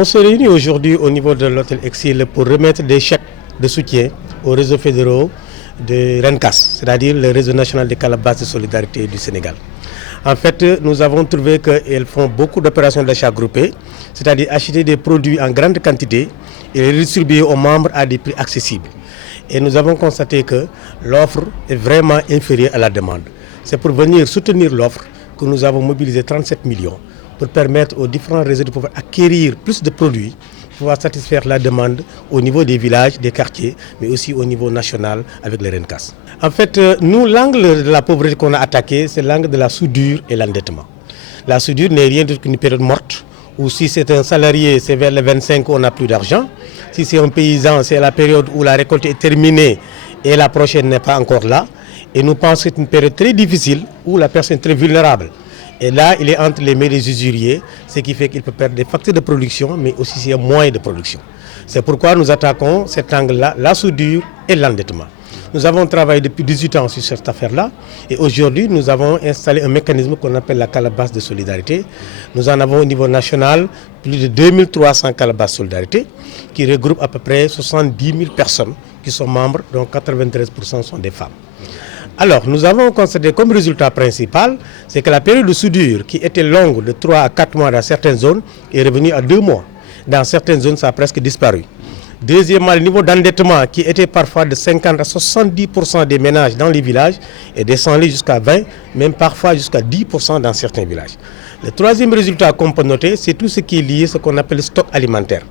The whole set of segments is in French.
On se réunit aujourd'hui au niveau de l'hôtel Exil pour remettre des chèques de soutien aux réseaux fédéraux de RENCAS, c'est-à-dire le réseau national des calebasses de solidarité du Sénégal. En fait, nous avons trouvé qu'elles font beaucoup d'opérations d'achat groupé, c'est-à-dire acheter des produits en grande quantité et les distribuer aux membres à des prix accessibles. Et nous avons constaté que l'offre est vraiment inférieure à la demande. C'est pour venir soutenir l'offre que nous avons mobilisé 37 millions pour permettre aux différents réseaux de pouvoir acquérir plus de produits, pouvoir satisfaire la demande au niveau des villages, des quartiers, mais aussi au niveau national avec les RENCAS. En fait, nous, l'angle de la pauvreté qu'on a attaqué, c'est l'angle de la soudure et l'endettement. La soudure n'est rien d'autre qu'une période morte, où si c'est un salarié, c'est vers le 25 où on n'a plus d'argent. Si c'est un paysan, c'est la période où la récolte est terminée et la prochaine n'est pas encore là. Et nous pensons que c'est une période très difficile où la personne est très vulnérable. Et là, il est entre les mains des usuriers, ce qui fait qu'il peut perdre des facteurs de production, mais aussi ses moyens de production. C'est pourquoi nous attaquons cet angle-là, la soudure et l'endettement. Nous avons travaillé depuis 18 ans sur cette affaire-là et aujourd'hui, nous avons installé un mécanisme qu'on appelle la calebasse de solidarité. Nous en avons au niveau national plus de 2300 calebasses de solidarité qui regroupent à peu près 70 000 personnes qui sont membres, dont 93% sont des femmes. Alors, nous avons constaté comme résultat principal, c'est que la période de soudure qui était longue de 3 à 4 mois dans certaines zones est revenue à 2 mois. Dans certaines zones, ça a presque disparu. Deuxièmement, le niveau d'endettement qui était parfois de 50 à 70% des ménages dans les villages est descendu jusqu'à 20, même parfois jusqu'à 10% dans certains villages. Le troisième résultat qu'on peut noter, c'est tout ce qui est lié à ce qu'on appelle le stock alimentaire.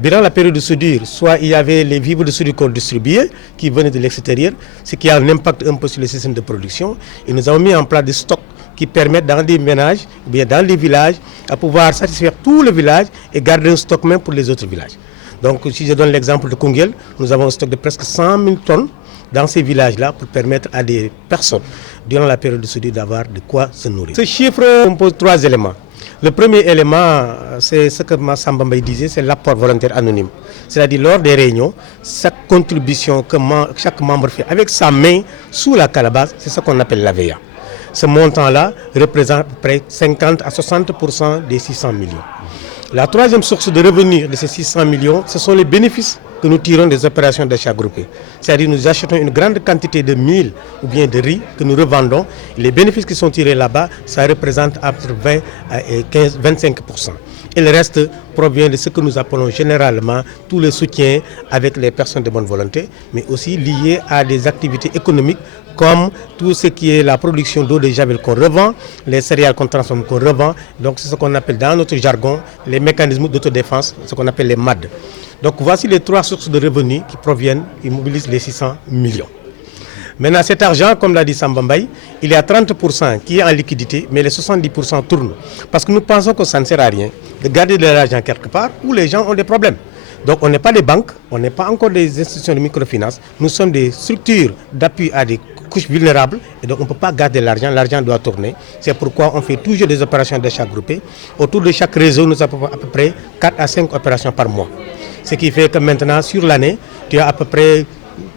Durant la période de soudure, soit il y avait les vivres de soudure qu'on distribuait, qui venaient de l'extérieur, ce qui a un impact un peu sur le système de production. Et nous avons mis en place des stocks qui permettent dans des ménages, ou bien dans les villages, à pouvoir satisfaire tout le village et garder un stock même pour les autres villages. Donc si je donne l'exemple de Koungheul, nous avons un stock de presque 100 000 tonnes dans ces villages-là pour permettre à des personnes, durant la période de soudure, d'avoir de quoi se nourrir. Ce chiffre compose 3 éléments. Le premier élément, c'est ce que Massamba Mbaye disait, c'est l'apport volontaire anonyme. C'est-à-dire lors des réunions, chaque contribution que chaque membre fait avec sa main sous la calebasse, c'est ce qu'on appelle l'AVEA. Ce montant-là représente à peu près 50 à 60% des 600 millions. La troisième source de revenus de ces 600 millions, ce sont les bénéfices que nous tirons des opérations d'achat groupé. C'est-à-dire que nous achetons une grande quantité de mil ou bien de riz que nous revendons. Les bénéfices qui sont tirés là-bas, ça représente entre 20 et 25%. Et le reste provient de ce que nous appelons généralement tous les soutiens avec les personnes de bonne volonté, mais aussi liés à des activités économiques comme tout ce qui est la production d'eau de javel qu'on revend, les céréales qu'on transforme qu'on revend. Donc c'est ce qu'on appelle dans notre jargon les mécanismes d'autodéfense, ce qu'on appelle les MAD. Donc voici les 3 sources de revenus qui mobilisent les 600 millions. Maintenant, cet argent, comme l'a dit Samba Mbaye, il y a 30% qui est en liquidité, mais les 70% tournent. Parce que nous pensons que ça ne sert à rien de garder de l'argent quelque part où les gens ont des problèmes. Donc on n'est pas des banques, on n'est pas encore des institutions de microfinance, nous sommes des structures d'appui à des couches vulnérables et donc on ne peut pas garder l'argent doit tourner. C'est pourquoi on fait toujours des opérations d'achat groupé. Autour de chaque réseau, nous avons à peu près 4 à 5 opérations par mois. Ce qui fait que maintenant, sur l'année, tu as à peu près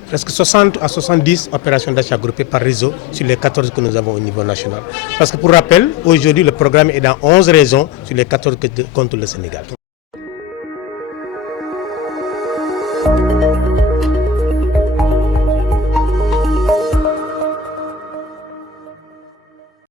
presque 60 à 70 opérations d'achat groupé par réseau sur les 14 que nous avons au niveau national. Parce que pour rappel, aujourd'hui, le programme est dans 11 régions sur les 14 que compte le Sénégal.